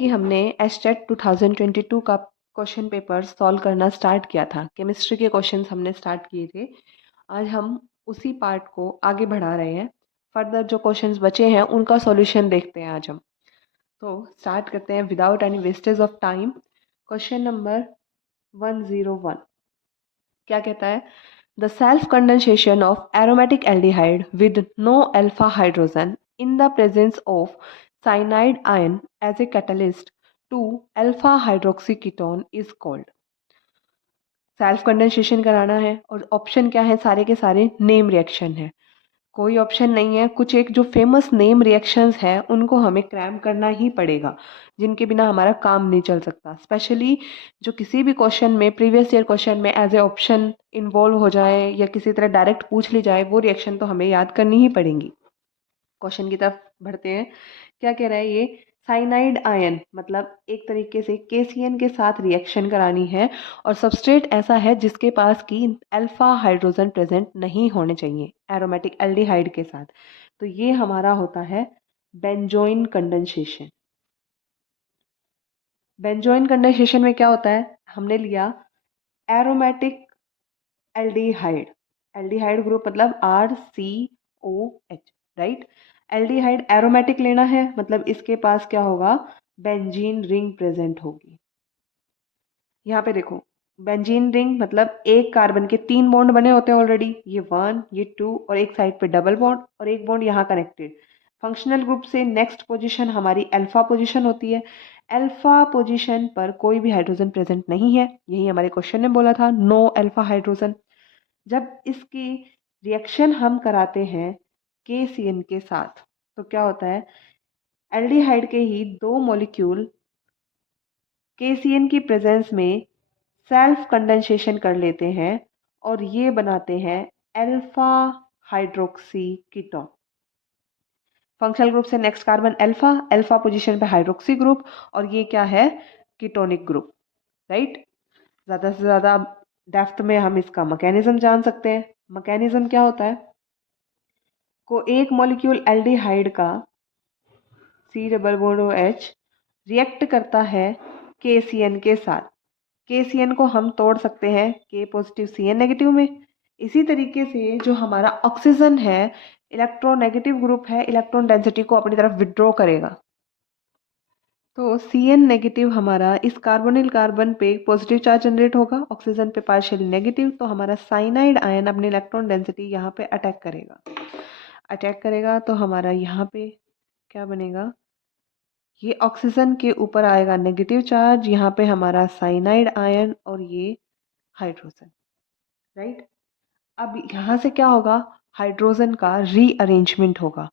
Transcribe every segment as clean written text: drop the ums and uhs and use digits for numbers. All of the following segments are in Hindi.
कि हमने एचटेट 2022 का क्वेश्चन पेपर सॉल्व करना स्टार्ट किया था, केमिस्ट्री के क्वेश्चंस हमने स्टार्ट किए थे। आज हम उसी पार्ट को आगे बढ़ा रहे हैं। फर्दर जो क्वेश्चंस बचे हैं उनका सॉल्यूशन देखते हैं आज हम। तो स्टार्ट करते हैं without any wastage of time. Question number 101 क्या कहता है? The self condensation of aromatic aldehyde with no alpha hydrogen in the presence of cyanide ion as a catalyst to alpha hydroxyketone is called। Self condensation कराना है और ऑप्शन क्या है? सारे के सारे नेम रिएक्शन है, कोई ऑप्शन नहीं है। कुछ एक जो फेमस नेम रिएक्शंस है उनको हमें क्रैम करना ही पड़ेगा, जिनके बिना हमारा काम नहीं चल सकता। स्पेशली जो किसी भी क्वेश्चन में, प्रीवियस ईयर क्वेश्चन में एज ए ऑप्शन इन्वॉल्व हो जाए या किसी तरह डायरेक्ट पूछ ली जाए, वो रिएक्शन तो हमें याद करनी ही पड़ेंगी। क्वेश्चन की तरफ बढ़ते हैं। क्या कह रहा है ये? साइनाइड आयन मतलब एक तरीके से KCN के साथ रिएक्शन करानी है और सबस्ट्रेट ऐसा है जिसके पास की अल्फा हाइड्रोजन प्रेजेंट नहीं होने चाहिए एरोमेटिक एल्डिहाइड के साथ। तो ये हमारा होता है बेंजोइन कंडेंसेशन। बेंजोइन कंडेंसेशन में क्या होता है? हमने लिया एरोमेटिक एल्डिहाइड, एल्डिहाइड ग्रुप मतलब RCOH, राइट। एल्डिहाइड एरोमेटिक लेना है मतलब इसके पास क्या होगा? बेंजीन रिंग प्रेजेंट होगी। यहाँ पे देखो, बेंजीन रिंग मतलब एक कार्बन के 3 बॉन्ड बने होते हैं ऑलरेडी, ये 1 ये 2 और एक साइड पे डबल बॉन्ड और एक बॉन्ड यहाँ कनेक्टेड। फंक्शनल ग्रुप से नेक्स्ट पोजीशन हमारी अल्फा पोजीशन होती है। अल्फा पोजीशन पर कोई भी हाइड्रोजन प्रेजेंट नहीं है, यही हमारे क्वेश्चन ने बोला था, नो अल्फा हाइड्रोजन। जब इसकी रिएक्शन हम कराते हैं KCN के साथ तो क्या होता है? एल्डिहाइड के ही 2 मॉलिक्यूल KCN की प्रेजेंस में सेल्फ कंडेंसेशन कर लेते हैं और ये बनाते हैं alpha hydroxy ketone. Functional group से next carbon alpha, alpha position पे हाइड्रोक्सी ग्रुप और ये क्या है? Ketonic group, right. ज़्यादा से ज़्यादा डेप्थ में हम इसका मैकेनिज्म जान सकते हैं। मैकेनिज्म क्या होता है? को एक मॉलिक्यूल एल्डिहाइड का C≡OH रिएक्ट करता है KCN के साथ। KCN को हम तोड़ सकते हैं K पॉजिटिव CN नेगेटिव में। इसी तरीके से जो हमारा ऑक्सीजन है, इलेक्ट्रोनेगेटिव ग्रुप है, इलेक्ट्रॉन डेंसिटी को अपनी तरफ विड्रॉ करेगा। तो CN नेगेटिव हमारा इस कार्बोनिल कार्बन पे पॉजिटिव चार्ज जनरेट होगा, ऑक्सीजन पे पार्शियली नेगेटिव, तो हमारा साइनाइड आयन अपनी इलेक्ट्रॉन डेंसिटी यहाँ पे अटैक करेगा। अटैक करेगा तो हमारा यहाँ पे क्या बनेगा? ये ऑक्सीजन के ऊपर आएगा नेगेटिव चार्ज, यहाँ पे हमारा साइनाइड आयन और ये हाइड्रोजन, राइट। अब यहाँ से क्या होगा? हाइड्रोजन का रीअरेंजमेंट होगा।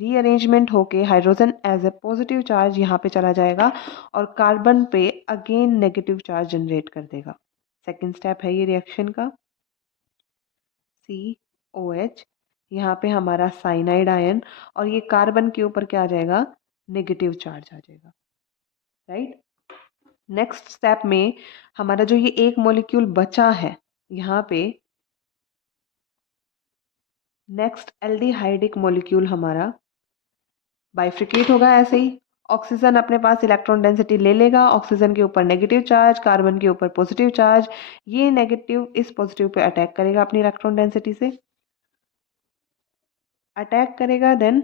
रीअरेंजमेंट होके hydrogen as a positive charge यहाँ पे चला जाएगा और कार्बन पे अगेन नेगेटिव चार्ज जनरेट कर देगा। सेकेंड स्टेप है ये रिएक्शन का। COH, यहाँ पे हमारा साइनाइड आयन और ये कार्बन के ऊपर क्या आ जाएगा? नेगेटिव चार्ज आ जाएगा, राइट। नेक्स्ट स्टेप में हमारा जो ये एक मॉलिक्यूल बचा है, यहाँ पे नेक्स्ट एल्डिहाइडिक मॉलिक्यूल हमारा बाइफ्रिकेट होगा। ऐसे ही ऑक्सीजन अपने पास इलेक्ट्रॉन डेंसिटी ले लेगा, ऑक्सीजन के ऊपर नेगेटिव चार्ज, कार्बन के ऊपर पॉजिटिव चार्ज, ये नेगेटिव इस पॉजिटिव पे अटैक करेगा अपनी इलेक्ट्रॉन डेंसिटी से, अटैक करेगा। देन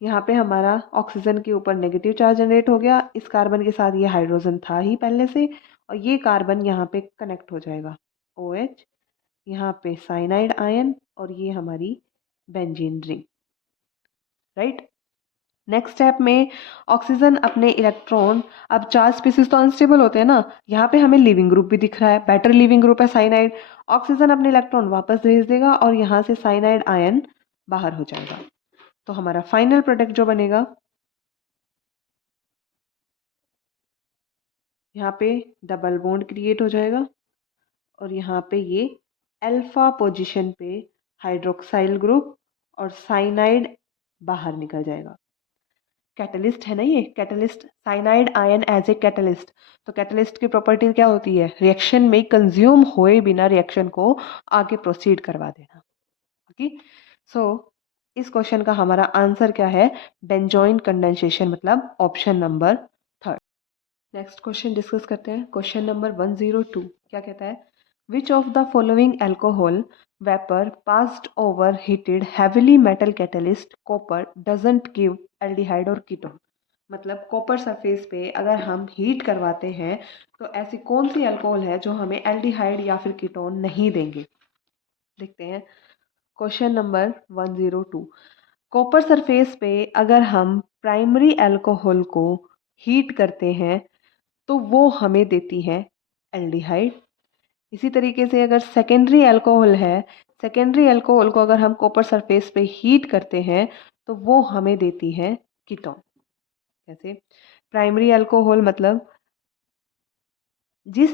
यहाँ पे हमारा ऑक्सीजन के ऊपर नेगेटिव चार्ज जनरेट हो गया, इस कार्बन के साथ ये हाइड्रोजन था ही पहले से और ये कार्बन यहाँ पे कनेक्ट हो जाएगा OH, यहाँ पे साइनाइड आयन और ये हमारी benzene ring, right. Next step में ऑक्सीजन अपने इलेक्ट्रॉन, अब चार्ज स्पीसीज तो अनस्टेबल होते हैं ना, यहाँ पे हमें लिविंग ग्रुप भी दिख रहा है, बेटर लिविंग ग्रुप है साइनाइड। ऑक्सीजन अपने इलेक्ट्रॉन वापस भेज देगा और यहाँ से साइनाइड आयन बाहर हो जाएगा। तो हमारा फाइनल प्रोडक्ट जो बनेगा, यहाँ पे डबल बॉन्ड क्रिएट हो जाएगा और यहाँ पे ये अल्फा पोजीशन पे हाइड्रोक्साइल ग्रुप और साइनाइड बाहर निकल जाएगा। कैटलिस्ट है ना ये, catalyst, cyanide ion as a catalyst. तो कैटलिस्ट की प्रॉपर्टी क्या होती है? रिएक्शन में कंज्यूम हुए बिना रिएक्शन को आगे प्रोसीड करवा देना। ओके, सो इस क्वेश्चन का हमारा आंसर क्या है? बेंजोइन कंडेंसेशन, मतलब option number third. Next question discuss करते हैं। क्वेश्चन नंबर 102 क्या कहता है? Which of the following alcohol vapour passed over heated heavily metal catalyst copper doesn't give aldehyde और कीटोन। मतलब कॉपर सरफेस पे अगर हम हीट करवाते हैं तो ऐसी कौन सी अल्कोहल है जो हमें एल्डिहाइड या फिर कीटोन नहीं देंगे? देखते हैं क्वेश्चन नंबर 102। कॉपर सरफेस पे अगर हम प्राइमरी अल्कोहल को हीट करते हैं तो वो हमें देती है एल्डिहाइड। इसी तरीके से अगर सेकेंडरी अल्कोहल है, सेकेंडरी अल्कोहल को अगर हम कॉपर सरफेस पे हीट करते हैं तो वो हमें देती है कीटोन। कैसे? प्राइमरी अल्कोहल मतलब जिस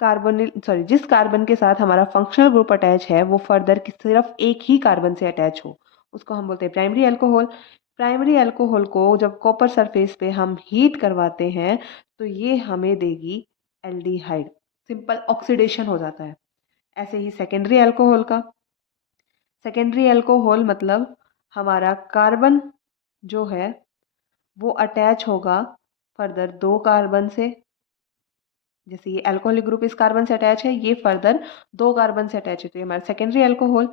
कार्बन के साथ हमारा फंक्शनल ग्रुप अटैच है वो फर्दर सिर्फ एक ही कार्बन से अटैच हो, उसको हम बोलते हैं प्राइमरी अल्कोहल। प्राइमरी अल्कोहल को जब कॉपर सरफेस पे हम हीट करवाते हैं तो ये हमें देगी एल्डिहाइड, सिंपल ऑक्सीडेशन हो जाता है। ऐसे ही सेकेंडरी अल्कोहल का, सेकेंडरी अल्कोहल मतलब हमारा कार्बन जो है वो अटैच होगा फर्दर दो कार्बन से। जैसे ये अल्कोहलिक ग्रुप इस कार्बन से अटैच है, ये फर्दर दो कार्बन से अटैच है, तो ये हमारा सेकेंडरी अल्कोहल।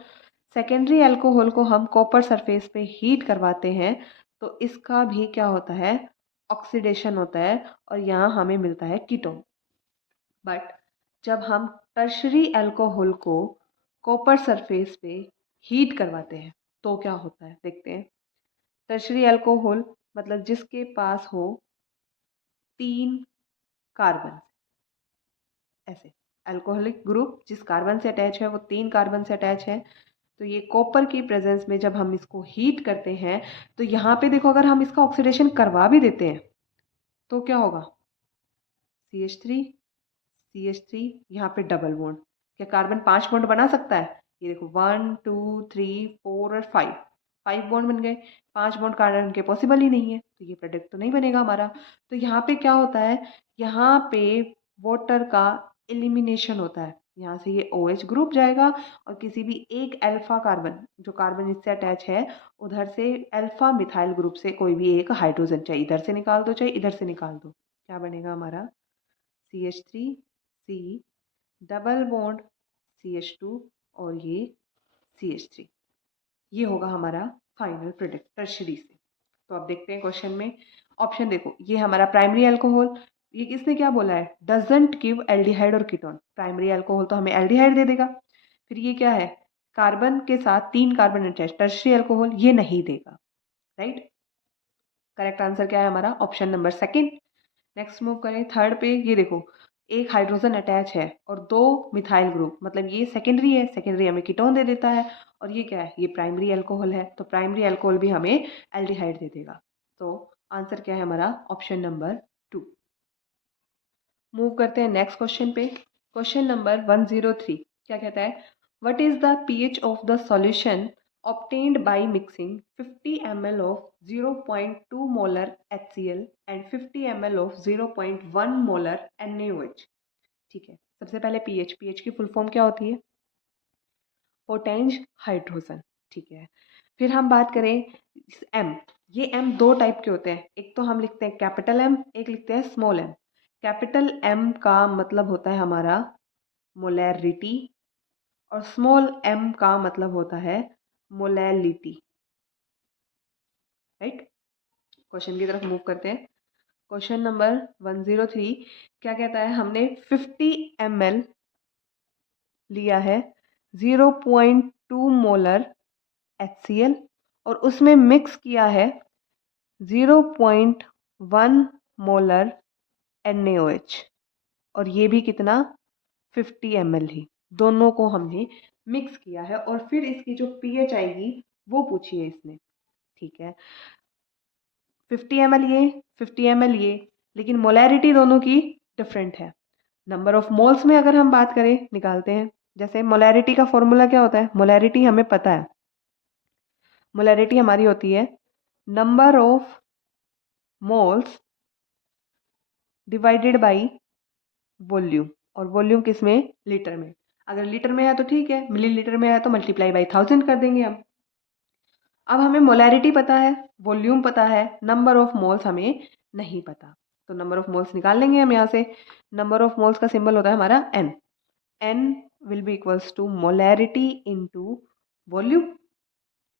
सेकेंडरी अल्कोहल को हम कॉपर सरफेस पे हीट करवाते हैं तो इसका भी क्या होता है? ऑक्सीडेशन होता है और यहाँ हमें मिलता है कीटोन। बट जब हम टर्शरी अल्कोहल को कॉपर सरफेस पे हीट करवाते हैं तो क्या होता है? देखते हैं। टर्शरी अल्कोहल मतलब जिसके पास हो तीन कार्बन, ऐसे अल्कोहलिक ग्रुप जिस कार्बन से अटैच है वो तीन कार्बन से अटैच है। तो ये कॉपर की प्रेजेंस में जब हम इसको हीट करते हैं तो यहाँ पे देखो, अगर हम इसका ऑक्सीडेशन करवा भी देते हैं तो क्या होगा? CH3 CH3, यहाँ पे डबल बॉन्ड। क्या कार्बन 5 बॉन्ड बना सकता है? ये देखो 1 2 3 4 और 5, 5 बॉन्ड बन गए। 5 बॉन्ड कार्बन के पॉसिबल ही नहीं है तो ये प्रोडक्ट तो नहीं बनेगा हमारा। तो यहाँ पे क्या होता है? यहाँ पे वाटर का एलिमिनेशन होता है। यहाँ से ये OH ग्रुप जाएगा और किसी भी एक अल्फा कार्बन जो कार्बन इससे अटैच है उधर से अल्फा मिथाइल ग्रुप से कोई भी एक हाइड्रोजन, चाहे इधर से निकाल दो चाहे इधर से निकाल दो, क्या बनेगा हमारा? CH3 C double bond CH2 और ये CH3, ये होगा हमारा फाइनल प्रोडक्ट टर्शरी से। तो अब देखते हैं क्वेश्चन में। ऑप्शन देखो, ये हमारा प्राइमरी अल्कोहल, ये किसने क्या बोला है? डजंट गिव एल्डिहाइड और कीटोन। प्राइमरी अल्कोहल तो हमें एल्डिहाइड दे देगा। फिर ये क्या है? कार्बन के साथ तीन कार्बन अटैच, टर्शरी अल्कोहल ये नहीं देगा। राइट? करेक्ट आंसर क्या है हमारा? Option number second. Next move करें थर्ड पे। ये देखो, एक हाइड्रोजन अटैच है और दो मिथाइल ग्रुप, मतलब ये सेकेंडरी है, सेकेंडरी हमें कीटोन दे देता है। और ये क्या है? ये प्राइमरी अल्कोहल है, तो प्राइमरी अल्कोहल भी हमें एल्डिहाइड दे देगा। तो आंसर क्या है हमारा? Option number 2। मूव करते हैं नेक्स्ट क्वेश्चन पे। क्वेश्चन नंबर 103 क्या कहता है? What is the pH of the solution obtained by mixing 50 ml of 0.2 molar HCl and 50 ml of 0.1 molar NaOH। ठीक है, सबसे पहले pH की फुल फॉर्म क्या होती है? पोटेंज हाइड्रोजन। ठीक है, फिर हम बात करें M। ये M दो टाइप के होते हैं, एक तो हम लिखते हैं कैपिटल M, एक लिखते हैं स्मॉल m। कैपिटल M का मतलब होता है हमारा मोलैरिटी और स्मॉल m का मतलब होता है मोलैलिटी। राइट? क्वेश्चन की तरफ मूव करते हैं। क्वेश्चन नंबर 103 क्या कहता है? हमने 50 ml लिया है 0.2 मोलर HCl और उसमें मिक्स किया है 0.1 मोलर NaOH, और ये भी कितना? 50 ml ही। दोनों को हमने मिक्स किया है और फिर इसकी जो pH आएगी वो पूछी है इसने। ठीक है, 50 ml ये, 50 ml ये, लेकिन मोलैरिटी दोनों की डिफरेंट है। नंबर ऑफ मोल्स में अगर हम बात करें, निकालते हैं। जैसे मोलैरिटी का फॉर्मूला क्या होता है? मोलैरिटी हमें पता है, मोलैरिटी हमारी होती है number of moles divided by volume, और वॉल्यूम किस में? लीटर में। अगर लीटर में है तो ठीक है, मिलीलीटर में है तो मल्टीप्लाई बाई 1000 कर देंगे हम। अब हमें मोलैरिटी पता है, वॉल्यूम पता है, नंबर ऑफ मोल्स हमें नहीं पता। तो नंबर ऑफ मोल्स निकाल लेंगे हम यहाँ से। नंबर ऑफ मोल्स का सिंबल होता है हमारा N। N will be equals to molarity into volume.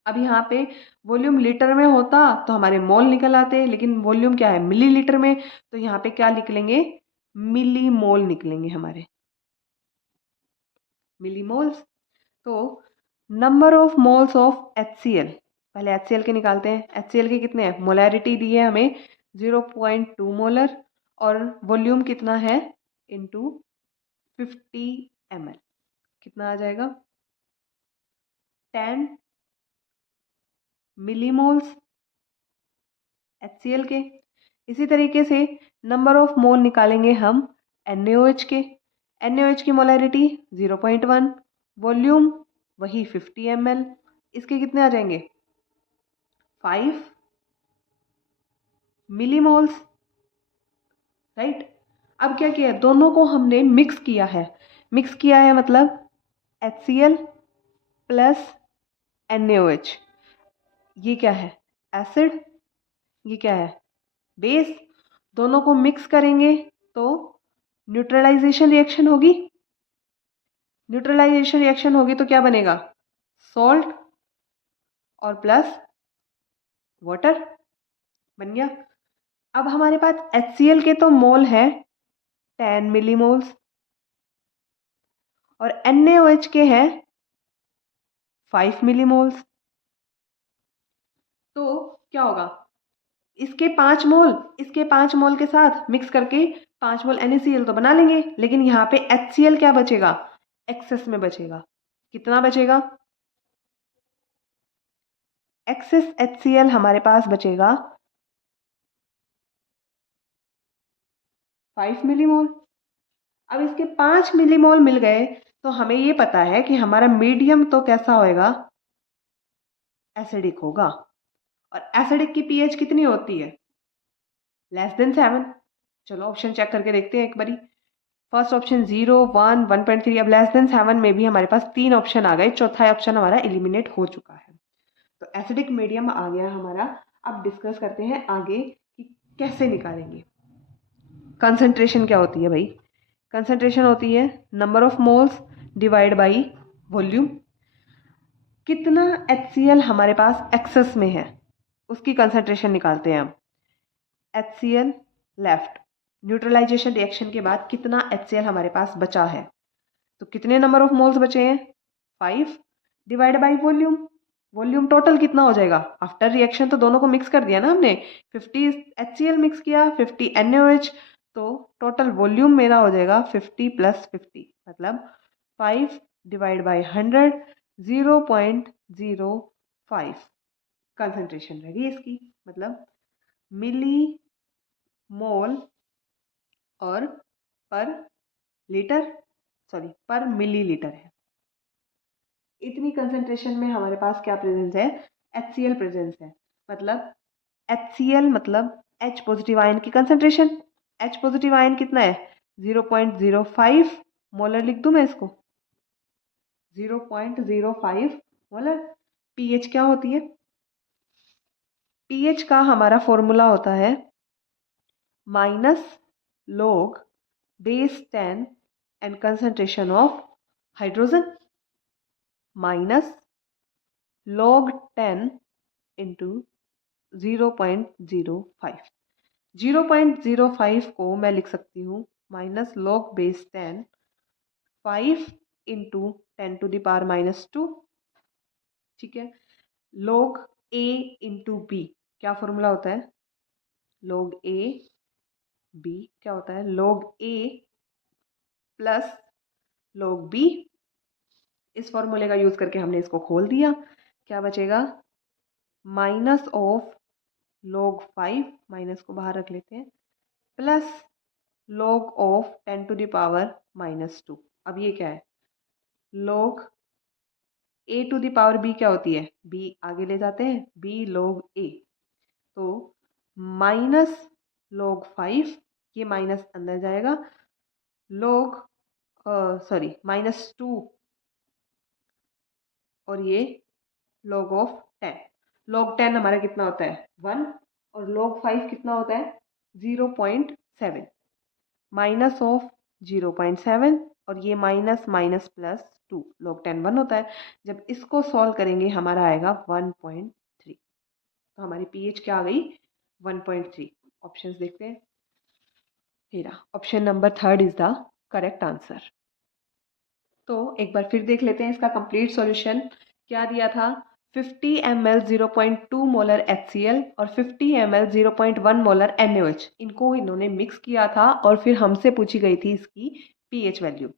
अब यहाँ पे वॉल्यूम लीटर में होता तो हमारे मोल निकल आते, लेकिन वॉल्यूम क्या है, मिलीलीटर में, तो यहाँ पे क्या निकलेंगे, मिली मोल निकलेंगे हमारे, मिली मोल्स। तो number of moles of HCl, पहले HCl के निकालते हैं। HCl के कितने हैं, मोलैरिटी दी है हमें 0.2 मोलर, और वॉल्यूम कितना है इनटू 50 ml, कितना आ जाएगा 10 मिलीमोल्स HCl के। इसी तरीके से नंबर ऑफ मोल निकालेंगे हम NaOH के। NaOH की मोलैरिटी 0.1, वॉल्यूम वही 50 ml, इसके कितने आ जाएंगे 5 मिलीमोल्स, राइट। अब क्या किया है, दोनों को हमने मिक्स किया है। मिक्स किया है मतलब HCl प्लस NaOH, ये क्या है एसिड, ये क्या है बेस। दोनों को मिक्स करेंगे तो न्यूट्रलाइजेशन रिएक्शन होगी। न्यूट्रलाइजेशन रिएक्शन होगी तो क्या बनेगा, सॉल्ट और प्लस वाटर बन गया। अब हमारे पास HCl के तो मोल है 10 मिलीमोल्स, और NaOH के हैं 5 मिलीमोल्स। तो क्या होगा, इसके 5 मोल, इसके 5 मोल के साथ मिक्स करके 5 मोल NaCl तो बना लेंगे, लेकिन यहाँ पे HCl क्या बचेगा, एक्सेस में बचेगा। कितना बचेगा, एक्सेस HCl हमारे पास बचेगा 5 मिलीमोल। अब इसके 5 मिलीमोल मिल गए तो हमें ये पता है कि हमारा मीडियम तो कैसा होएगा, एसिडिक होगा। और एसिडिक की पीएच कितनी होती है, <7। चलो ऑप्शन चेक करके देखते हैं एक बारी। First option 0, 1, 1.3। अब <7 में भी हमारे पास 3 ऑप्शन आ गए, चौथा ऑप्शन हमारा एलिमिनेट हो चुका है। तो एसिडिक मीडियम आ गया हमारा। अब डिस्कस करते हैं आगे कि कैसे निकालेंगे। कंसंट्रेशन क्या होती है भाई, कंसंट्रेशन होती है number of moles divide by volume. कितना HCl हमारे पास एक्सेस में है उसकी कंसंट्रेशन निकालते हैं हम। HCl लेफ्ट, न्यूट्रलाइजेशन रिएक्शन के बाद कितना HCl हमारे पास बचा है, तो कितने नंबर ऑफ मोल्स बचे हैं 5 divide by volume. Volume total कितना हो जाएगा, आफ्टर रिएक्शन तो दोनों को मिक्स कर दिया ना हमने, 50 HCl मिक्स किया 50 NaOH, तो टोटल वॉल्यूम मेरा हो जाएगा 50 प्लस 50, मतलब 5 डिवाइड बाई 100, 0.05 कंसंट्रेशन रहेगी इसकी, मतलब मिली मोल और पर लीटर, सॉरी पर मिलीलीटर है। इतनी कंसंट्रेशन में हमारे पास क्या प्रेजेंस है, HCl प्रेजेंस है। मतलब HCl मतलब H पॉजिटिव आयन की कंसंट्रेशन। H पॉजिटिव आयन कितना है 0.05 मोलर, लिख दूं मैं इसको 0.05 मोलर। पीएच क्या होती है, पीएच का हमारा फॉर्मूला होता है -log base 10 and concentration of hydrogen -log 10 into 0.05। 0.05 को मैं लिख सकती हूँ -log base 10 5 into 10 to the power -2, ठीक है। log A into B क्या फॉर्मूला होता है, log A B क्या होता है, log A plus log B। इस फॉर्मूले का यूज करके हमने इसको खोल दिया, क्या बचेगा माइनस ऑफ log 5, माइनस को बाहर रख लेते हैं, plus log of 10 to the power -2। अब ये क्या है, log A to the power B क्या होती है, B आगे ले जाते हैं, B log A, तो माइनस log 5, ये माइनस अंदर जाएगा, log -2 और ये log ऑफ 10, log 10 हमारा कितना होता है 1 और log 5 कितना होता है 0.7 माइनस ऑफ 0.7 और ये माइनस माइनस प्लस 2 log 10 1 होता है। जब इसको सॉल्व करेंगे हमारा आएगा 1.3। तो हमारी पीएच क्या आ गई 1.3। ऑप्शंस देखते हैं। Hera option number 3 is the correct answer. तो एक बार फिर देख लेते हैं इसका कंप्लीट सॉल्यूशन क्या दिया था। 50 ml 0.2 मोलर HCl और 50 ml 0.1 मोलर NaOH इनको इन्होंने मिक्स किया था और फिर हमसे पूछी गई थी इसकी पीएच वैल्यू।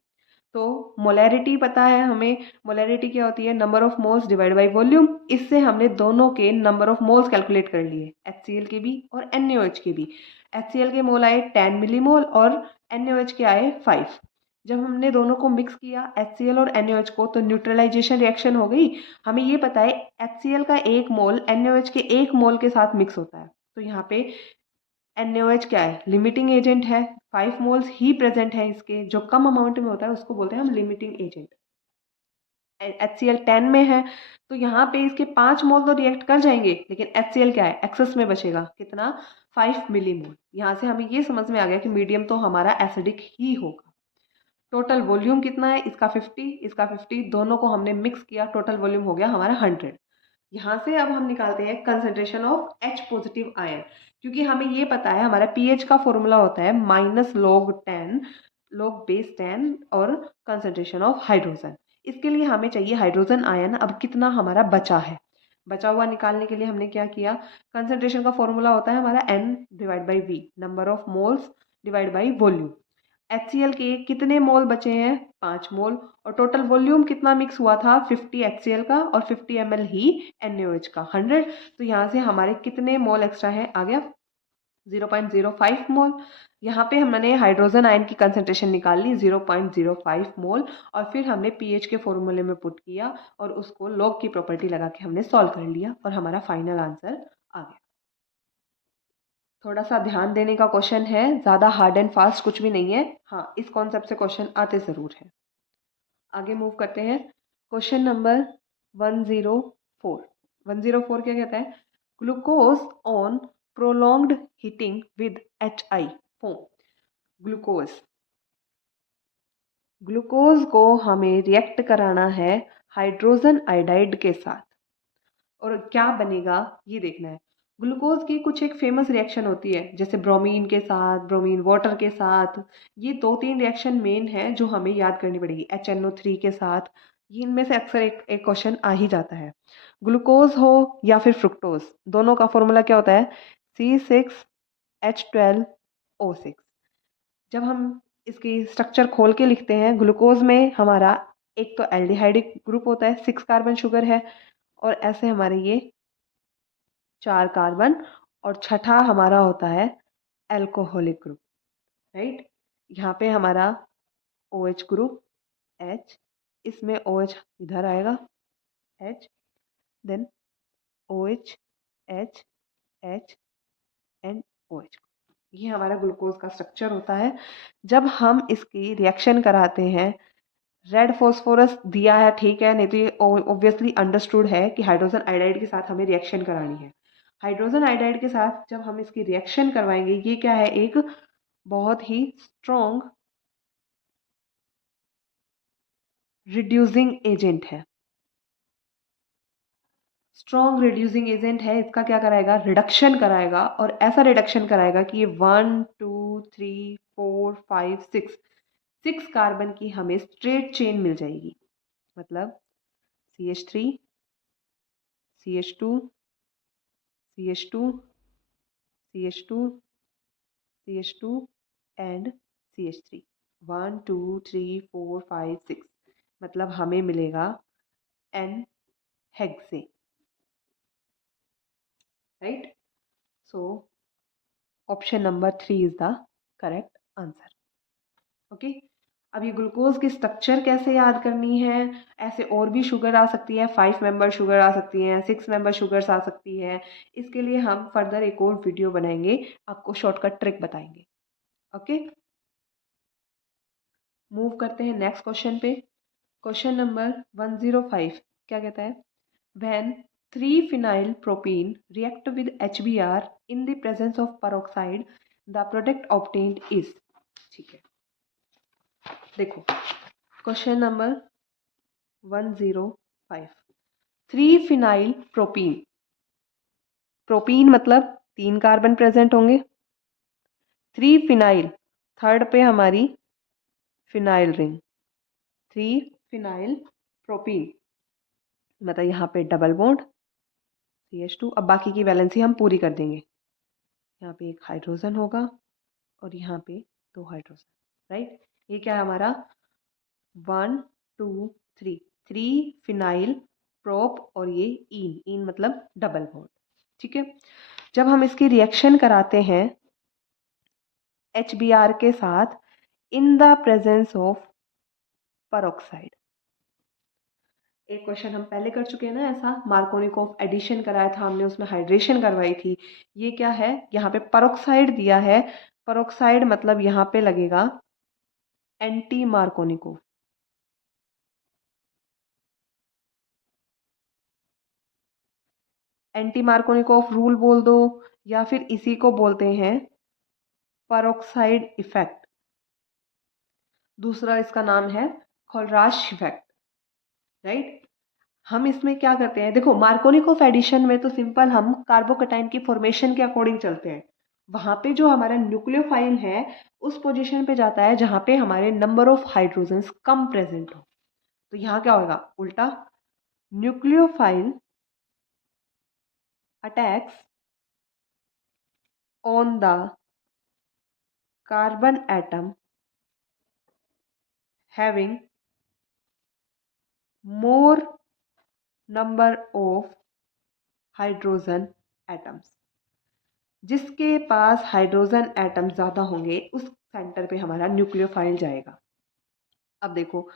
तो मोलैरिटी पता है हमें, मोलैरिटी क्या होती है number of moles divide by volume. इससे हमने दोनों के नंबर ऑफ मोल्स कैलकुलेट कर लिए, HCl के भी और NaOH के भी। HCl के मोल आए 10 मिलीमोल और NaOH के आए 5। जब हमने दोनों को मिक्स किया HCl और NaOH को तो न्यूट्रलाइजेशन रिएक्शन हो गई। हमें ये पता है HCl का 1 मोल NaOH के 1 मोल के साथ मिक्स होता है। तो यहाँ पे NaOH क्या है लिमिटिंग एजेंट है, 5 मोल्स ही प्रेजेंट है इसके। जो कम अमाउंट में होता है उसको बोलते हैं हम लिमिटिंग एजेंट। HCl 10 में है तो यहाँ पे इसके 5 मोल तो रिएक्ट कर जाएंगे लेकिन HCl क्या है एक्सेस में बचेगा कितना 5 मिलीमोल। यहाँ से हमें ये समझ में आ गया कि मीडियम तो हमारा एसिडिक ही होगा। टोटल वॉल्यूम कितना है इसका 50 इसका 50 दोनों को हमने मिक्स किया, टोटल वॉल्यूम हो गया हमारा 100। यहाँ से अब हम निकालते हैं concentration of H positive ion. क्योंकि हमें ये पता है हमारा पीएच का फॉर्मूला होता है माइनस log 10 log बेस 10 और कंसंट्रेशन ऑफ हाइड्रोजन। इसके लिए हमें चाहिए हाइड्रोजन आयन। अब कितना हमारा बचा है, बचा हुआ निकालने के लिए हमने क्या किया, कंसंट्रेशन का फॉर्मूला होता है हमारा N divide by V, number of moles divide by volume. HCl के कितने मोल बचे हैं 5 मोल और टोटल वॉल्यूम कितना मिक्स हुआ था 50 HCl का और 50 ml ही NaOH का 100। तो यहाँ से हमारे कितने मोल एक्स्ट्रा है आ गया 0.05 मोल। यहाँ पे हमने हाइड्रोजन आयन की कंसंट्रेशन निकाल ली 0.05 मोल और फिर हमने पीएच के फॉर्मूले में पुट किया और उसको लॉग की प्रॉपर्टी लगा के हमने सॉल्व कर लिया और हमारा फाइनल आंसर आ गया। थोड़ा सा ध्यान देने का क्वेश्चन है, ज़्यादा हार्ड एंड फास्ट कुछ भी नहीं है। हाँ इस कॉन्सेप्ट से क्वेश्चन आते ज़रूर हैं। आगे मूव करते हैं। Question number 104। 104 क्या कहता है, glucose on prolonged heating with HI foam. Glucose glucose को हमें रिएक्ट कराना है हाइड्रोजन आयोडाइड के साथ और क्या बनेगा ये देखना है। ग्लूकोज की कुछ एक फेमस रिएक्शन होती है जैसे ब्रोमीन के साथ, ब्रोमीन वाटर के साथ। ये 2-3 रिएक्शन मेन है जो हमें याद करनी पड़ेगी। HNO3 के साथ, ये इनमें से अक्सर एक एक क्वेश्चन आ ही जाता है। ग्लूकोज हो या फिर फ्रुक्टोज, दोनों का फॉर्मूला क्या होता है C6H12O6। जब हम इसकी स्ट्रक्चर खोल के लिखते हैं ग्लूकोज में हमारा एक तो एल्डिहाइडिक ग्रुप होता है 6 कार्बन शुगर है और ऐसे हमारे ये 4 कार्बन और छठा हमारा होता है एल्कोहलिक ग्रुप, राइट। यहाँ पे हमारा OH ग्रुप H, इसमें OH इधर आएगा H, then OH H H and OH। ये हमारा ग्लूकोज का स्ट्रक्चर होता है। जब हम इसकी रिएक्शन कराते हैं, रेड फॉस्फोरस दिया है ठीक है, नहीं तो ये ऑब्वियसली अंडरस्टूड है कि हाइड्रोजन आयोडाइड के साथ हमें रिएक्शन करानी है। हाइड्रोजन आयोडाइड के साथ जब हम इसकी रिएक्शन करवाएंगे, ये क्या है एक बहुत ही स्ट्रॉन्ग रिड्यूसिंग एजेंट है। स्ट्रॉन्ग रिड्यूसिंग एजेंट है, इसका क्या कराएगा रिडक्शन कराएगा और ऐसा रिडक्शन कराएगा कि ये 1 2 3 4 5 6 कार्बन की हमें स्ट्रेट चेन मिल जाएगी। मतलब CH3 CH2 CH2 CH2 CH2 and CH3, 1 2 3 4 5 6 मतलब हमें मिलेगा N hexane, right. So option number 3 is the correct answer. Okay, अब ये ग्लूकोज की स्ट्रक्चर कैसे याद करनी है, ऐसे और भी शुगर आ सकती है, 5 मेंबर शुगर आ सकती हैं, 6 मेंबर शुगर्स आ सकती है। इसके लिए हम फर्दर एक और वीडियो बनाएंगे, आपको शॉर्टकट ट्रिक बताएंगे। ओके, मूव करते हैं नेक्स्ट क्वेश्चन पे। क्वेश्चन नंबर 105 क्या कहता है, when 3-phenyl propene react with HBr in the presence of peroxide. The product obtained is। ठीक है, देखो question number 105। 3-phenyl propene, propene मतलब 3 कार्बन प्रेजेंट होंगे। 3-phenyl, थर्ड पे हमारी फिनाइल रिंग। 3-phenyl propene मतलब यहाँ पे डबल बॉन्ड CH2। अब बाकी की वैलेंसी हम पूरी कर देंगे। यहाँ पे एक हाइड्रोजन होगा और यहाँ पे 2 हाइड्रोजन, राइट। ये क्या है हमारा 1 2 3, 3-phenyl प्रोप और ये इन मतलब डबल बॉन्ड। ठीक है, जब हम इसकी रिएक्शन कराते हैं HBr के साथ in the presence of peroxide. एक क्वेश्चन हम पहले कर चुके हैं ना ऐसा, मार्कोनिकोव एडिशन कराया था हमने, उसमें हाइड्रेशन करवाई थी। ये क्या है, यहाँ पे पेरोक्साइड दिया है। पेरोक्साइड मतलब यहाँ पे लगेगा anti Markovnikov. Anti Markovnikov rule बोल दो या फिर इसी को बोलते हैं पेरोक्साइड इफेक्ट। दूसरा इसका नाम है खोलराश इफेक्ट, राइट। हम इसमें क्या करते हैं, देखो मार्कोनिकोव एडिशन में तो सिंपल हम कार्बोकैटायन की फॉर्मेशन के अकॉर्डिंग चलते हैं। वहां पे जो हमारा न्यूक्लियोफाइल है उस पोजीशन पे जाता है जहां पे हमारे number of hydrogens come present हो। तो यहाँ क्या होगा उल्टा, nucleophile attacks on the carbon atom having more number of hydrogen atoms. जिसके पास हाइड्रोजन एटम ज्यादा होंगे उस सेंटर पे हमारा न्यूक्लियोफाइल जाएगा। अब देखो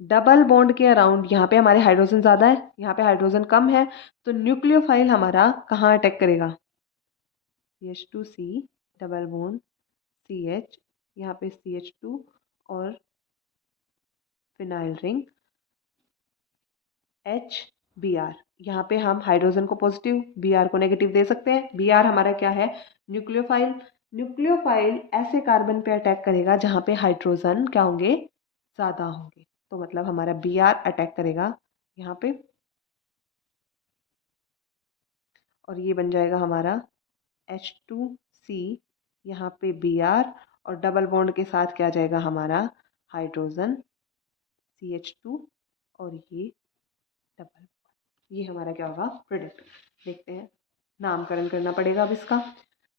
डबल बॉन्ड के अराउंड यहाँ पे हमारे हाइड्रोजन ज्यादा है, यहाँ पे हाइड्रोजन कम है, तो न्यूक्लियोफाइल हमारा कहाँ अटैक करेगा, CH2C डबल बॉन्ड CH, यहाँ पे CH2 और फिनाइल रिंग HBr। यहाँ पे हम हाइड्रोजन को पॉजिटिव, Br को नेगेटिव दे सकते हैं। Br हमारा क्या है, न्यूक्लियोफाइल। न्यूक्लियोफाइल ऐसे कार्बन पे अटैक करेगा जहाँ पे हाइड्रोजन क्या होंगे, ज्यादा होंगे। तो मतलब हमारा Br अटैक करेगा यहाँ पे और ये बन जाएगा हमारा H2C, यहाँ पे Br और डबल बॉन्ड के साथ क्या जाएगा हमारा हाइड्रोजन CH2 और ये डबल, ये हमारा क्या होगा प्रोडक्ट। देखते हैं, नामकरण करना पड़ेगा अब इसका।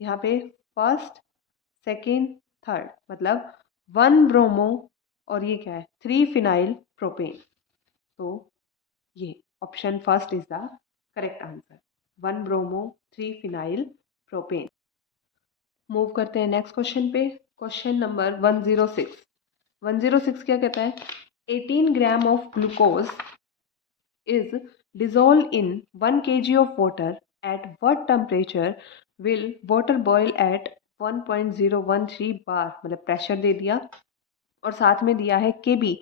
यहाँ पे फर्स्ट सेकेंड थर्ड मतलब 1 ब्रोमो और ये क्या है 3-phenyl प्रोपेन। तो ये option first is the correct answer, 1 bromo 3-phenyl propane. Move करते हैं नेक्स्ट क्वेश्चन पे। Question number 106। 106 क्या कहता है, 18 gram of glucose is dissolved in 1 kg of water at what temperature will water boil at 1.013 bar, मतलब प्रेशर दे दिया और साथ में दिया है kb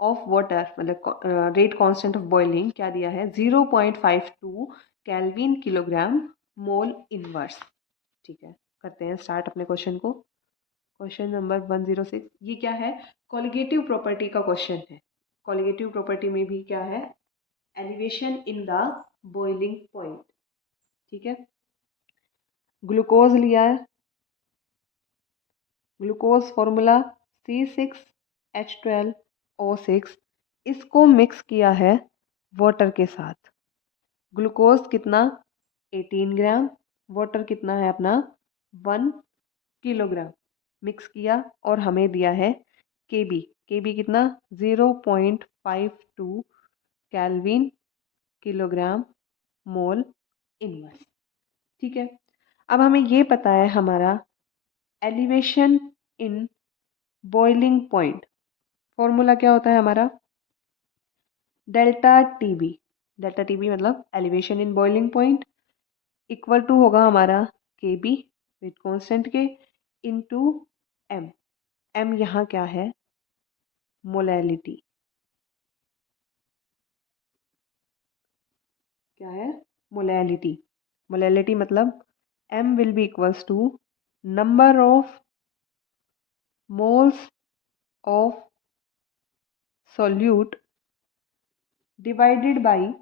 ऑफ वाटर मतलब रेट कांस्टेंट ऑफ बॉइलिंग क्या दिया है 0.52 केल्विन किलोग्राम मोल इनवर्स। ठीक है, करते हैं स्टार्ट अपने क्वेश्चन को। क्वेश्चन नंबर 106, ये क्या है, कॉलिगेटिव प्रॉपर्टी का क्वेश्चन है। कॉलिगेटिव प्रॉपर्टी में भी क्या है, elevation in the boiling point. ठीक है, ग्लूकोज लिया है, ग्लूकोज फॉर्मूला C6H12O6, इसको मिक्स किया है वाटर के साथ। ग्लूकोज कितना 18 ग्राम, वाटर कितना है अपना 1 किलोग्राम, मिक्स किया और हमें दिया है केबी। केबी कितना 0.52 केल्विन किलोग्राम मोल इनवर्स। ठीक है, अब हमें ये पता है हमारा elevation in boiling point, formula क्या होता है हमारा डेल्टा टीबी। डेल्टा टीबी मतलब elevation in boiling point equal to होगा हमारा के बी वेट कॉन्स्टेंट के इनटू एम। एम यहाँ क्या है, मोलैलिटी, क्या है मोलैलिटी। मोलैलिटी मतलब m will be equals to number of moles of solute divided by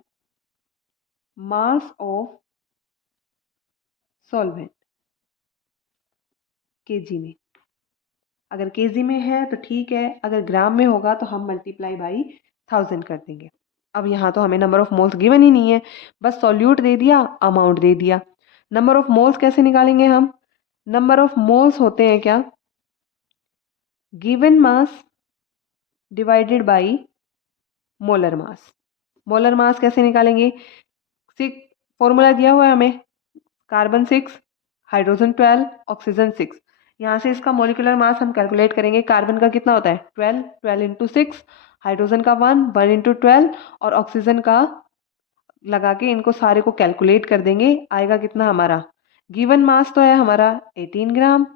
mass of solvent kg में। अगर kg में है तो ठीक है, अगर ग्राम में होगा तो हम मल्टीप्लाई बाई 1000 कर देंगे। अब यहाँ तो हमें नंबर ऑफ मोल्स गिवन ही नहीं है, बस सॉल्यूट दे दिया, अमाउंट दे दिया। नंबर ऑफ मोल्स कैसे निकालेंगे हम? नंबर ऑफ मोल्स होते हैं क्या? Given mass divided by molar mass. Molar mass कैसे निकालेंगे? फॉर्मूला दिया हुआ है हमें, कार्बन 6, हाइड्रोजन 12, ऑक्सीजन 6। यहाँ से इसका मोलिकुलर मास हम कैलकुलेट करेंगे। कार्बन का कितना होता है? 12, 12 इंटू 6, हाइड्रोजन का 1, 1 इंटू 12 और ऑक्सीजन का लगा के इनको सारे को कैलकुलेट कर देंगे। आएगा कितना हमारा? गिवन मास तो है हमारा 18 ग्राम,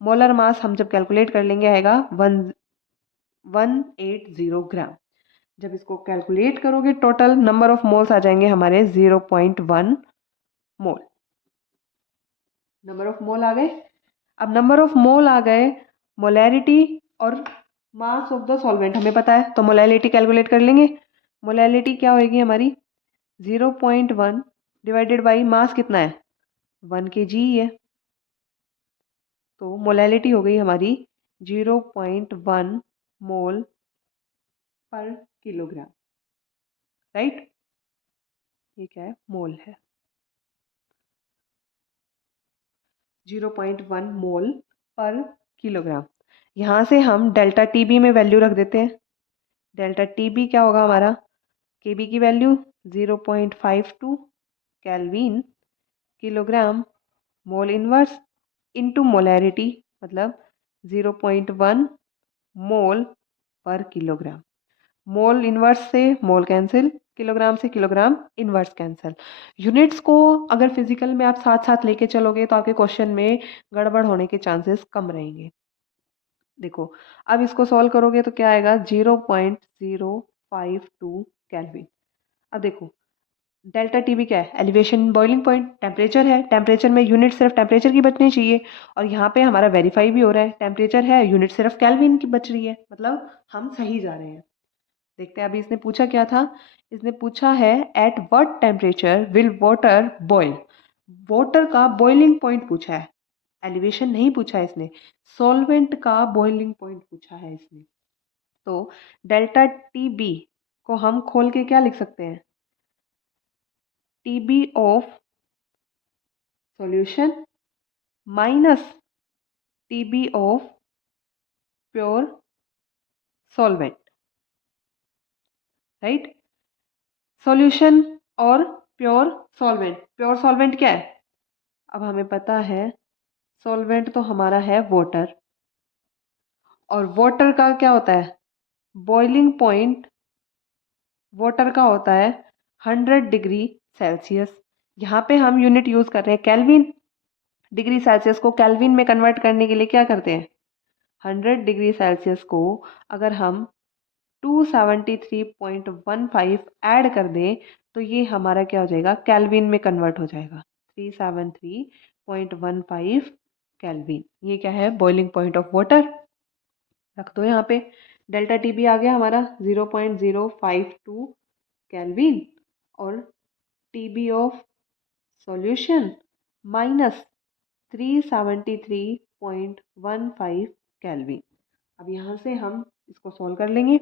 मोलर मास हम जब कैलकुलेट कर लेंगे आएगा 180 ग्राम। जब इसको कैलकुलेट करोगे टोटल नंबर ऑफ मोल्स आ जाएंगे हमारे 0.1 मोल। नंबर ऑफ मोल आ गए। अब नंबर ऑफ मोल आ गए, मोलैरिटी और मास ऑफ द सॉल्वेंट हमें पता है, तो मोलैलिटी कैलकुलेट कर लेंगे। मोलैलिटी क्या होगी हमारी? 0.1 डिवाइडेड बाई मास कितना है? 1 kg ही है, तो मोलैलिटी हो गई हमारी 0.1 मोल पर किलोग्राम। राइट, ये क्या है? मोल है। 0.1 मोल पर किलोग्राम। यहाँ से हम डेल्टा टीबी में वैल्यू रख देते हैं। डेल्टा टीबी क्या होगा हमारा? केबी की value 0.52 kelvin kilogram mole inverse into molarity, मतलब 0.1 मोल पर किलोग्राम। मोल इनवर्स से मोल कैंसिल, किलोग्राम से किलोग्राम इनवर्स कैंसिल। यूनिट्स को अगर फिजिकल में आप साथ साथ लेके चलोगे तो आपके क्वेश्चन में गड़बड़ होने के चांसेस कम रहेंगे। देखो, अब इसको सॉल्व करोगे तो क्या आएगा? 0.052 केल्विन। अब देखो, डेल्टा टीबी क्या है? एलिवेशन बॉइलिंग पॉइंट, टेम्परेचर है। टेम्परेचर में यूनिट सिर्फ टेम्परेचर की बचनी चाहिए, और यहाँ पे हमारा वेरीफाई भी हो रहा है, टेम्परेचर है, यूनिट सिर्फ केल्विन की बच रही है, मतलब हम सही जा रहे हैं। देखते हैं अभी इसने पूछा क्या था। इसने पूछा है at what temperature will water boil. Water का बॉइलिंग पॉइंट पूछा है, एलिवेशन नहीं पूछा है इसने, सॉल्वेंट का बॉइलिंग पॉइंट पूछा है इसने। तो डेल्टा टी बी को हम खोल के क्या लिख सकते हैं? T B of solution minus T B of pure solvent. Right, solution और प्योर सॉल्वेंट। प्योर सॉल्वेंट क्या है? अब हमें पता है सॉल्वेंट तो हमारा है वाटर, और वाटर का क्या होता है? बॉइलिंग पॉइंट वाटर का होता है 100 डिग्री सेल्सियस। यहाँ पे हम यूनिट यूज कर रहे हैं केल्विन। डिग्री सेल्सियस को केल्विन में कन्वर्ट करने के लिए क्या करते हैं? 100 डिग्री सेल्सियस को अगर हम 273.15 ऐड कर दें तो ये हमारा क्या हो जाएगा? केल्विन में कन्वर्ट हो जाएगा। 373.15 केल्विन। ये क्या है? Boiling point of water. रख दो यहाँ पे। डेल्टा टी बी आ गया हमारा 0.052 केल्विन, और T B of solution minus 373.15 kelvin. अब यहाँ से हम इसको सॉल्व कर लेंगे।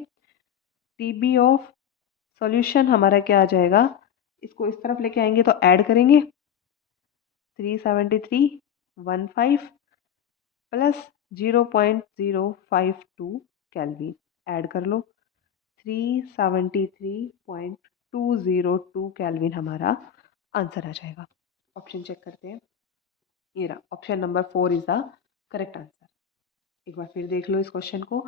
टी बी ऑफ सॉल्यूशन हमारा क्या आ जाएगा? इसको इस तरफ लेके आएंगे तो ऐड करेंगे 373.15 प्लस 0.052 केल्विन, ऐड कर लो 373.202 केल्विन हमारा आंसर आ जाएगा। ऑप्शन चेक करते हैं। ये रहा, option number 4 is the correct answer. एक बार फिर देख लो इस क्वेश्चन को।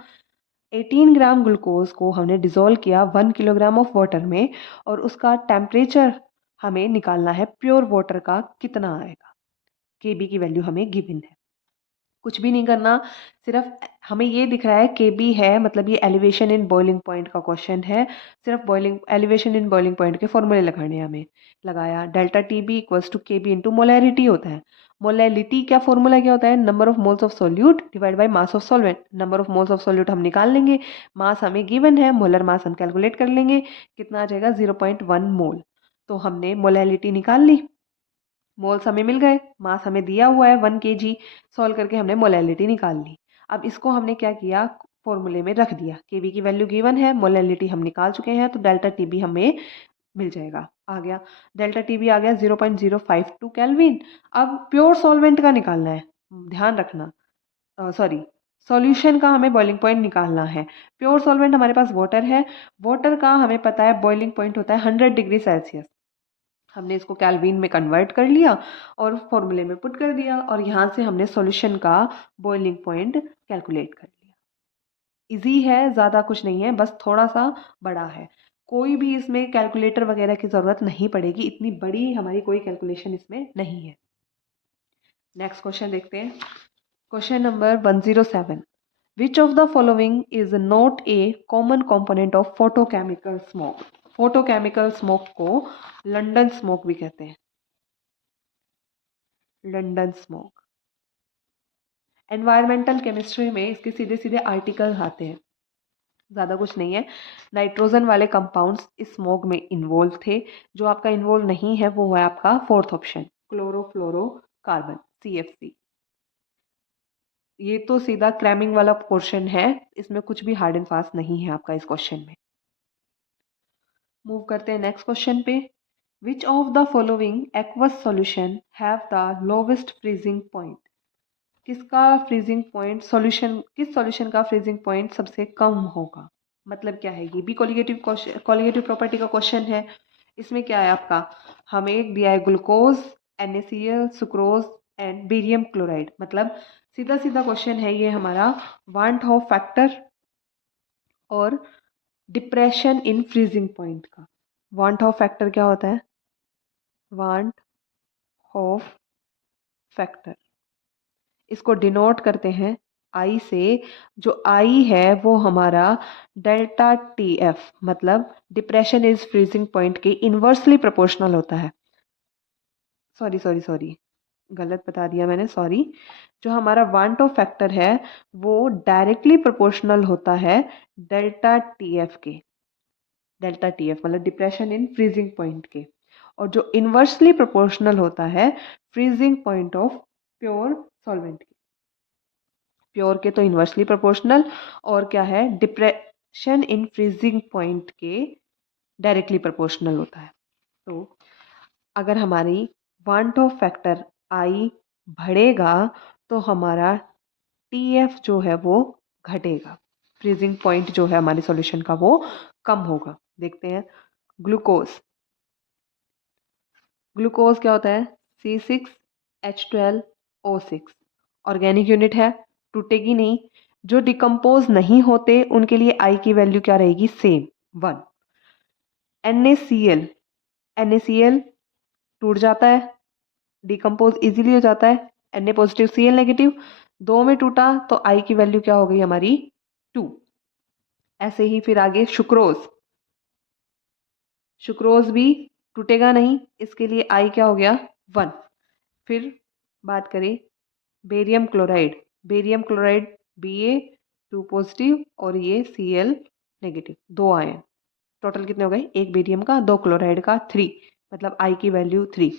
18 ग्राम ग्लूकोज को हमने डिसॉल्व किया 1 किलोग्राम ऑफ वाटर में, और उसका टेम्परेचर हमें निकालना है। प्योर वाटर का कितना आएगा? केबी की वैल्यू हमें गिवन है। कुछ भी नहीं करना, सिर्फ हमें ये दिख रहा है केबी है, मतलब ये एलिवेशन इन बॉइलिंग पॉइंट का क्वेश्चन है। सिर्फ boiling elevation in boiling point के फॉर्मूले लगाने हैं हमें। लगाया, delta T B equals to K B into molarity होता है। मोलैलिटी क्या फॉर्मूला क्या होता है? Number of moles of solute divide by mass of solvent. Number of moles of solute हम निकाल लेंगे, मास हमें गिवन है, मोलर मास हम कैलकुलेट कर लेंगे, कितना आ जाएगा 0.1 मोल। तो हमने मोलैलिटी निकाल ली, मोल्स हमें मिल गए, मास हमें दिया हुआ है 1 kg, सॉल्व करके हमने मोलैलिटी निकाल ली। अब इसको हमने क्या किया, फॉर्मूले में रख दिया, केबी की वैल्यू गिवन है, मोलैलिटी हम निकाल चुके हैं, तो डेल्टा टीबी हमें मिल जाएगा, आ गया डेल्टा टीबी आ गया 0.052 केल्विन। अब प्योर सॉल्वेंट का निकालना है, ध्यान रखना, सॉरी सॉल्यूशन का हमें बॉइलिंग पॉइंट निकालना है। प्योर सॉल्वेंट हमारे पास वाटर है, वाटर का हमें पता है बॉइलिंग पॉइंट होता है 100 डिग्री सेल्सियस। हमने इसको केल्विन में कन्वर्ट कर लिया और फॉर्मूले में पुट कर दिया, और यहाँ से हमने सॉल्यूशन का बॉइलिंग पॉइंट कैलकुलेट कर लिया। इजी है, ज़्यादा कुछ नहीं है, बस थोड़ा सा बड़ा है। कोई भी इसमें कैलकुलेटर वगैरह की ज़रूरत नहीं पड़ेगी, इतनी बड़ी हमारी कोई कैलकुलेशन इसमें नहीं है। नेक्स्ट क्वेश्चन देखते हैं, question number 107। Which of the following is not a common component of photochemical smoke? Photochemical smoke को लंदन स्मोक भी कहते हैं, लंदन स्मोक। एनवायरमेंटल केमिस्ट्री में इसके सीधे सीधे आर्टिकल आते हैं, ज़्यादा कुछ नहीं है। नाइट्रोजन वाले कंपाउंड्स इस स्मोक में इन्वॉल्व थे, जो आपका इन्वॉल्व नहीं है वो है आपका फोर्थ ऑप्शन, क्लोरोफ्लोरोकार्बन, CFC। ये तो सीधा क्रैमिंग वाला पोर्शन है, इसमें कुछ भी हार्ड एंड फास्ट नहीं है आपका इस क्वेश्चन में। मूव करते हैं नेक्स्ट क्वेश्चन पे। विच of the following aqueous solution have the lowest freezing point? किसका फ्रीजिंग पॉइंट, सॉल्यूशन किस सॉल्यूशन का फ्रीजिंग पॉइंट सबसे कम होगा? मतलब क्या है, ये भी कॉलिगेटिव क्वेश्चन, कॉलिगेटिव प्रॉपर्टी का क्वेश्चन है। इसमें क्या है आपका, हमें एक दिया है glucose, NaCl, sucrose and barium chloride. मतलब सीधा सीधा क्वेश्चन है ये हमारा, वांट ऑफ फैक्टर और डिप्रेशन इन फ्रीजिंग पॉइंट का। वांट ऑफ फैक्टर क्या होता है? वांट ऑफ फैक्टर, इसको डिनोट करते हैं आई से। जो आई है वो हमारा डेल्टा TF, मतलब डिप्रेशन इज फ्रीजिंग पॉइंट के इन्वर्सली प्रोपोर्शनल होता है। सॉरी सॉरी सॉरी, गलत बता दिया मैंने, सॉरी। जो हमारा वांट ऑफ फैक्टर है वो डायरेक्टली प्रोपोर्शनल होता है डेल्टा TF के। डेल्टा TF मतलब डिप्रेशन इन फ्रीजिंग पॉइंट के। और जो इन्वर्सली प्रोपोर्शनल होता है freezing point of pure solvent के। प्योर के तो इन्वर्सली प्रोपोर्शनल, और क्या है, डिप्रेशन इन फ्रीजिंग पॉइंट के डायरेक्टली प्रोपोर्शनल होता है। तो अगर हमारी वांट ऑफ फैक्टर आई बढ़ेगा तो हमारा TF जो है वो घटेगा, फ्रीजिंग पॉइंट जो है हमारे सॉल्यूशन का वो कम होगा। देखते हैं, ग्लूकोज, ग्लूकोज क्या होता है? C6H12O6, ऑर्गेनिक यूनिट है, टूटेगी नहीं। जो डिकम्पोज नहीं होते उनके लिए आई की वैल्यू क्या रहेगी? सेम, 1। NaCl, NaCl टूट जाता है, डिकम्पोज इजीली हो जाता है, Na पॉजिटिव Cl नेगेटिव, दो में टूटा तो आई की वैल्यू क्या हो गई हमारी? 2। ऐसे ही फिर आगे सुक्रोज, सुक्रोज भी टूटेगा नहीं, इसके लिए आई क्या हो गया? 1। फिर बात करें barium chloride, barium chloride Ba2 positive और ये Cl नेगेटिव, दो आयन, टोटल कितने हो गए? एक बेरियम का, दो क्लोराइड का, 3, मतलब आई की वैल्यू 3।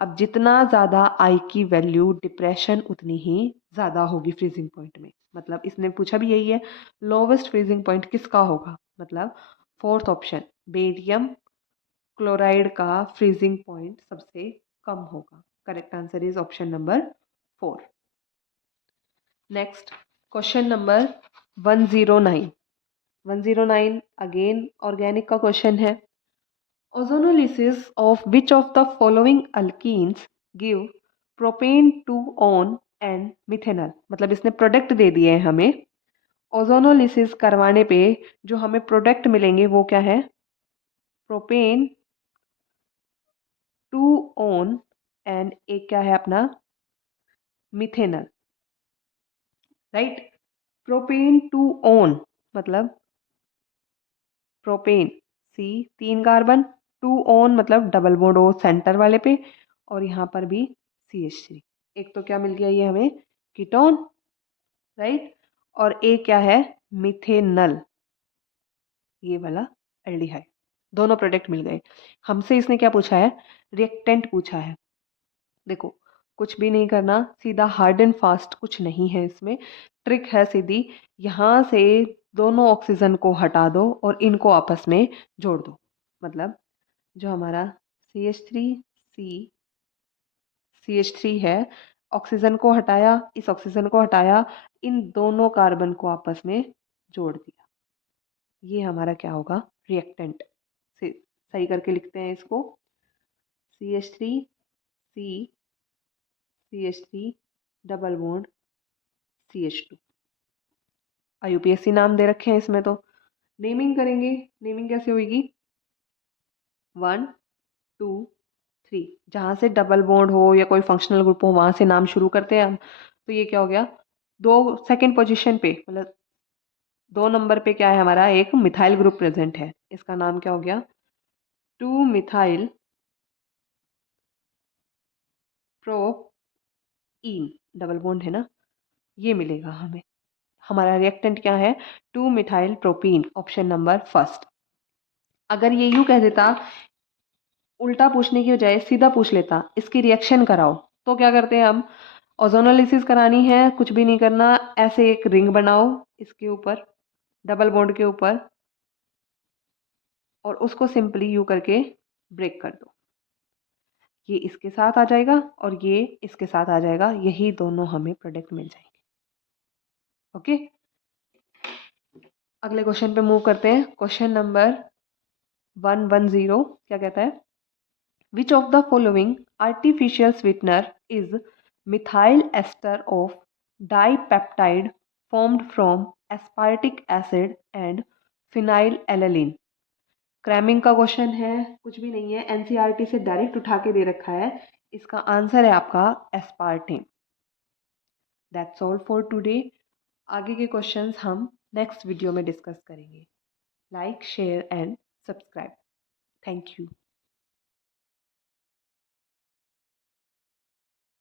अब जितना ज़्यादा आई की वैल्यू डिप्रेशन उतनी ही ज़्यादा होगी फ्रीजिंग पॉइंट में। मतलब इसने पूछा भी यही है, लोवेस्ट फ्रीजिंग पॉइंट किसका होगा? मतलब फोर्थ ऑप्शन, बेरियम क्लोराइड का फ्रीजिंग पॉइंट सबसे कम होगा। Correct answer is option number 4। Next question number 109। 109 again organic का क्वेश्चन है। Ozonolysis of which of the following alkenes give propane two on and methanol? मतलब इसने प्रोडक्ट दे दिए हैं हमें, ओजोनोलिसिस करवाने पे जो हमें प्रोडक्ट मिलेंगे वो क्या है? प्रोपेन टू ऑन एंड एक क्या है अपना? Methanol. Right. Propane two one मतलब प्रोपेन सी 3 कार्बन, टू ओन मतलब डबल बॉन्ड ओ सेंटर वाले पे, और यहाँ पर भी CH3। एक तो क्या मिल गया ये हमें कीटोन, राइट। और एक क्या है मिथेनल, ये वाला एल्डिहाइड। दोनों प्रोडक्ट मिल गए। हमसे इसने क्या पूछा है, रिएक्टेंट पूछा है। देखो कुछ भी नहीं करना, सीधा हार्ड एंड फास्ट कुछ नहीं है इसमें, ट्रिक है सीधी। यहाँ से दोनों ऑक्सीजन को हटा दो और इनको आपस में जोड़ दो। मतलब जो हमारा CH3 है, ऑक्सीजन को हटाया, इस ऑक्सीजन को हटाया, इन दोनों कार्बन को आपस में जोड़ दिया। ये हमारा क्या होगा रिएक्टेंट। सही करके लिखते हैं इसको, CH3 C CH3 double bond CH2। IUPAC नाम दे रखे हैं इसमें। तो नेमिंग करेंगे, नेमिंग कैसे होगी, 1 2 3, जहाँ से डबल बॉन्ड हो या कोई फंक्शनल ग्रुप हो वहाँ से नाम शुरू करते हैं हम। तो ये क्या हो गया, दो सेकंड पोजीशन पे मतलब 2 नंबर पे क्या है हमारा, एक मिथाइल ग्रुप प्रेजेंट है, इसका नाम क्या हो गया 2 मिथाइल प्रोपीन, डबल बॉन्ड है ना, ये मिलेगा हमें। हमारा रिएक्टेंट क्या है 2 methyl propene, option number first. अगर ये यूं कह देता, उल्टा पूछने की बजाय सीधा पूछ लेता इसकी रिएक्शन कराओ, तो क्या करते हैं हम, ओजोनोलिसिस करानी है, कुछ भी नहीं करना, ऐसे एक रिंग बनाओ इसके ऊपर, डबल बॉन्ड के ऊपर, और उसको सिंपली यू करके ब्रेक कर दो। ये इसके साथ आ जाएगा और ये इसके साथ आ जाएगा, यही दोनों हमें प्रोडक्ट मिल जाएंगे। ओके, अगले क्वेश्चन पे मूव करते हैं। क्वेश्चन नंबर 110 क्या कहता है, which of the following artificial sweetener is methyl ester of dipeptide formed from aspartic acid and phenylalanine। Cramming का क्वेश्चन है, कुछ भी नहीं है, एनसीईआरटी से डायरेक्ट उठा के दे रखा है। इसका आंसर है आपका aspartame. That's all for today. आगे के क्वेश्चंस हम नेक्स्ट वीडियो में डिस्कस करेंगे। Like share and subscribe. Thank you.